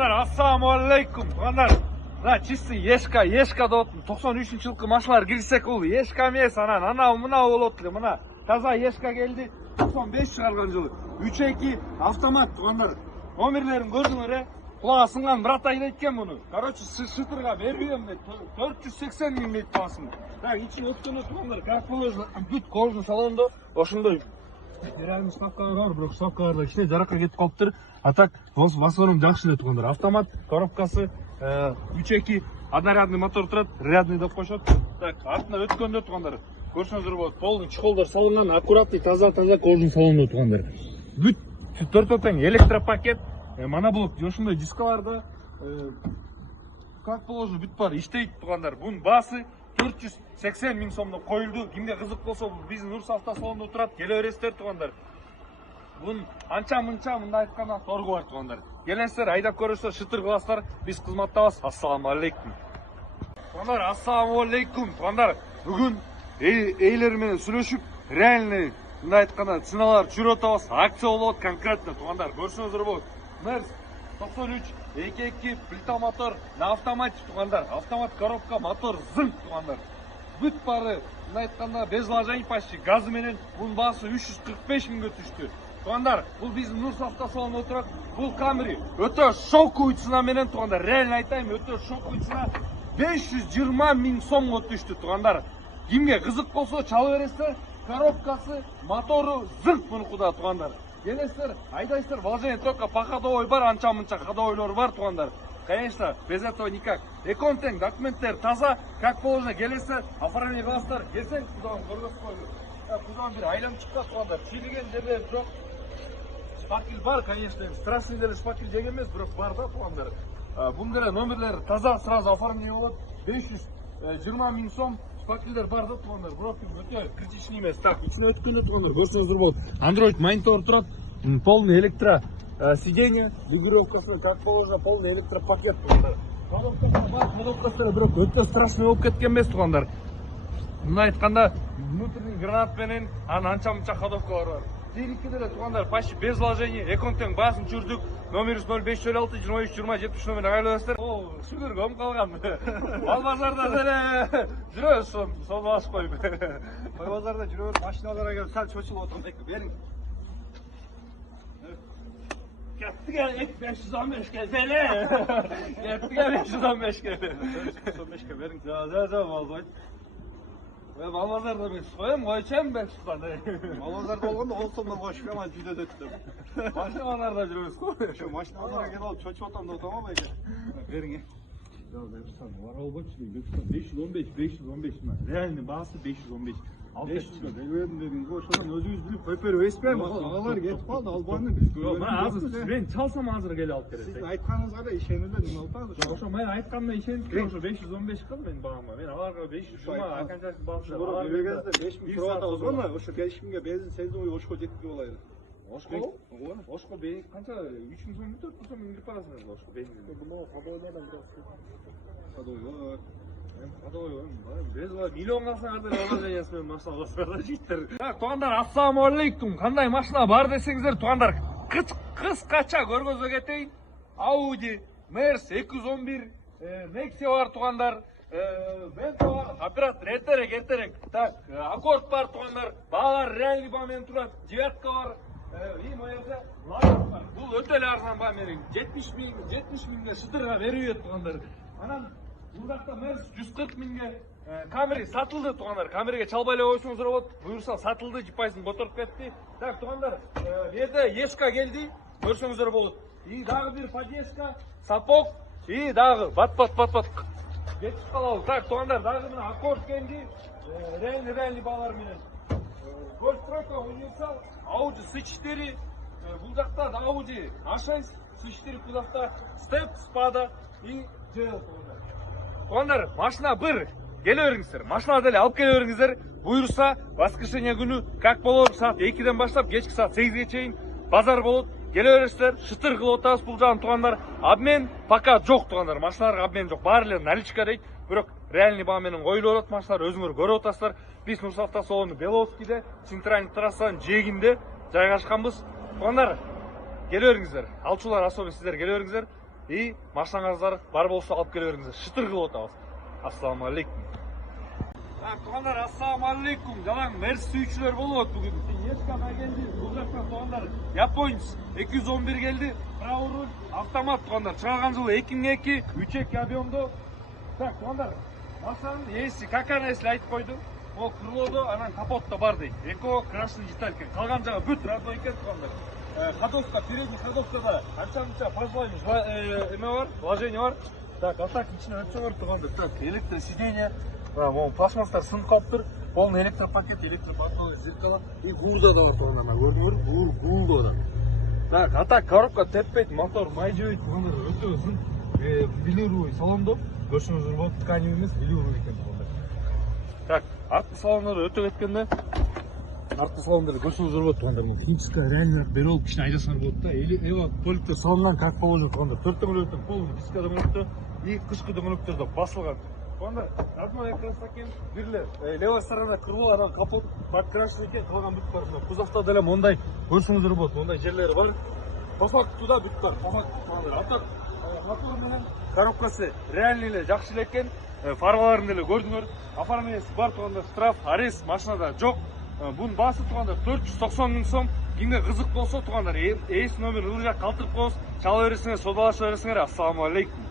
Туғандар, ассаламуалейкум. Туғандар, мына чисті ешка деп отын. 93 жылқы машиналар кирсек ол ешка емес, анау болып отыр. Мына таза ешка келді. 95 шығарған жылы. 3.2 автомат, туғандар. Номерлерін көрдіңдер, құлағы сынған брат айткен бұны. Короче, шытырға бербеймін дейді. 480 мың дейді басын. Так, içi өткені туғандар, как положено, бүт кожны салонда, ошындай. Реально шкафкалар бар, бірақ шкафкаларда кішкене жараққа кетіп қалыптыр. А так, басыларым жақсы эле туғандар. Автомат, коробкасы, 3.2, однорядный мотор тұрады, рядный деп қойшады. Так, артына өткенде туғандар. Көрсеңіздер болады, полный чехолдар салынған, аккуратный, таза кожный салонда туғандар. Бүт төртөтең электропакет, моноблок, ошындай дискаларда, как положено, бүт бар, иштейт туғандар. Бұның басы 480 мың сомдон қойылды. Кимге қызық болса, біздің Нұрс автосалонда тұрады, келе бересіздер туғандар. Бұның анча-мынча мында айтқанда торгы бар туғандар. Келесіздер, айдап көресіздер, шытыр қыласыздар, біз қызматтабыз. Ассаламуалейкум. Туғандар, ассаламуалейкум. Туғандар, бүгін эйлермен сүйлөшүп, реальный мында айтқанда ценалар жүрөт абыз, акция болот конкретно туғандар. Көрсөңүздөр болот. Мерс 93 2.2 плита мотор на автомате туғандар. Автомат коробка, мотор зынк туғандар. Бүт бары мында айтканда без вложений почти газы менен бұның басы 345 мыңга түштү. Туғандар, бұл біздің Нұрс автосалонда отырат. Бұл Камри өтө шоковый цена менен туғандар. Реально айтайым, өтө шоковый цена 520 мың сомго түштү туғандар. Кимге қызық болса чалы бересіздер, коробкасы, мотору зынк бұныкуда туғандар. Келесіздер, айдайсыздар, вложение только по ходовой бар, анча-мынча ходовойлар бар туғандар. Конечно, без этого никак. Эконтең, документтер таза, как положено, келесіздер, оформление қыласыздар. Келсең, кудаган көргөзүп койду. Кудаган бир айланып чыккан туғандар. Чилиген жерде жок. Шпакель бар, конечно, страшный деле шпакель деген емес, бирок бар да туғандар. Бундыр номерлер таза, сразу оформление болот. 520 мың сом. Шпакелдер бар да туғандар, бирок өтө критичный емес. Так, үчүнө өткөндө туғандар, көрсөңүздөр болот. Android монитор турат, полный электро сиденье, регулировкасы, как положено, полный электропакет туғандар. Коробкасы бирок өтө страшный болуп кеткен эмес туғандар. Мына айтканда, внутренний гранат менен анча-мынча ходовкалар бар. Техникада да туғандар, почти без вложений, эконтең басын жүрдүк. Номерибиз 0506 23 20 70 номер айланасыздар. О, шүгүр көм калган. Ал базарда деле жүрөбүз, соны басып коюп. Кой базарда жүрөбүз, машиналарга келип сал чочулуп отурдук. Бериң. Кеттиге 515 келе. Кеттиге 515 келе. 515 бериң. За, болбойт. Мал базарда мен коем, койчам 500. Мал базарда болгондо 10 сомдон коюшуп калам, жүдөт өттүм. Машина базарда жүрөбүз го. Ошо машиналарга келип алып чочуп отам деп атам байке. Бериң. Var 515 mı? Realini bağısı 515. 500 verdim dedin ki oşadan özünüz bilip köperi esmeyim. Ağalar getip kaldı albanını biz görüyoruz. Bana hazır, ben çalsam hazır gel alt kere. Siz aytkanınızga da işenizde din altanız. Oşa ben aytkanımda işeniz ki oşa 515 kıl benim bağıma. Ben ağırga 500 şuma arkançası bağışı. Doğru, evegezde 5000 kilo o mu? Oşa 5000'e benzin sezon oyu oşko jetki olaydı. Oşko benzin kança 3000 son mu 400 son mu indir parasını oşko benzin. Bunu kadoylardan biraz kadoylar. Без миллион қалсан арды вложениесімен машина қосып жейттер. Так, туғандар, ассаламуалейкум. Қандай машина бар десеңіздер, туғандар, қысқаша көргөзө кетейін. Audi, Mercedes 211, Nexia бар туғандар, Vento бар, оператор ертерек. Так, Accord бар туғандар, бағалар реальный бағамен тұрады, девятка бар. И мояқта Lagos бар. Бұл өтелі арзан баға менен 70 мыңға шытырға беріп туғандар. Анан Бұлдақта Мерс 140 мыңға Камри сатылды туғандар. Камриге чалбайлы ойсыңыздар болады. Бұйырса сатылды, жипайсын ботырып кетті. Так, туғандар, берде ешка келді. Көрсеңіздер болады. И дағы бір подешка, сапог, и дағы бат. Кетіп қалауы. Так, туғандар, дағы мына Accord келді. Реальный балар менен. Goldstroke универсал, Audi S4. Бұлдақта Audi A6, S4 бұлдақта Step, Spada и GL туғандар. Туғандар, машина бір, келе өріңіздер. Машина дәлі алып келе өріңіздер. Бұйырса, воскрешение күні, как болор, саат 2-ден баштап, кешкі саат 8-ге чейін базар болот. Келе өріңіздер, шытыр қыл отас бұл жағын туғандар. Обмен пока жоқ туғандар. Машиналарға обмен жоқ. Барлығы наличка дейді. Бирок реальный бағаменен қойылып отат машиналар, өзіңер көріп отасыздар. Біз Нұрс автосалоны Беловскийде, центральный трассаның жиегінде жайғашқанбыз. Туғандар, келе өріңіздер. Алчулар особенно сіздер келе өріңіздер. И машинаңыздар бар болса алып келе беріңіздер. Шытыр қылып отабыз. Ассалаумағалейкум. Так, туғандар, ассалаумағалейкум. Жалаң мерс сүйүүчүлөр болот бүгүн. Ешкаға келди. Бул жактан туғандар, японец 211 келди. Правый руль, автомат туғандар. Чыгарган жылы 2002, 3.2 объемдо. Так, туғандар, машинанын ээси какан ээси айтып койду. Ол крылодо, анан капотто бар дейт. Эко крашный деталь экен. Калган жагы бүт родной экен туғандар. Ходовка, передний ходовкада анча-мынча позвонение, эме бар, вложение бар. Так, а так ичине өтчө бар туғандар. Так, электросиденье, могу пластмасстар сынып калыптыр. Полный электропакет, электроподводное зеркало и гулда да бар туғандар. Көрдүңөр, гулда да. Так, а так коробка теппейт, мотор май жебейт туғандар. Өтө узун, велюровый салондо. Көрсөңүздөр болот, тканевый эмес, велюровый экен туғандар. Так, артқы салондары өтө кеткенде. Артқы салондарды көрсөңүздөр болот туғандар. Финская реально берол кичине айдасаңар болот да. Эва көлүктөр салынган как положено туғандар. 4 дөңгөлөктөр полный диска дөңгөлөктөр и кышкы дөңгөлөктөр да басылган. Туғандар, родной экран экен. Бирле левая сторона крыло, анан капот подкрашен экен, калган бүт бар. Кузовто деле мондай көрсөңүздөр болот. Мондай жерлери бар. По факту да бүт бар. По факту туғандар. Атак мотор менен коробкасы реально эле жакшы эле экен. Фарбаларын деле көрдүңөр. Оформлениясы бар туғандар. Штраф, арест машинада жок. Bunun bası tuğanlar 490 000 so'm. Kimge kızık bolsa tuğanlar ээси номер ылы жак калтырып коебуз. Чала бересиңер, содалаша бересиңер. Ассаламу алейкум.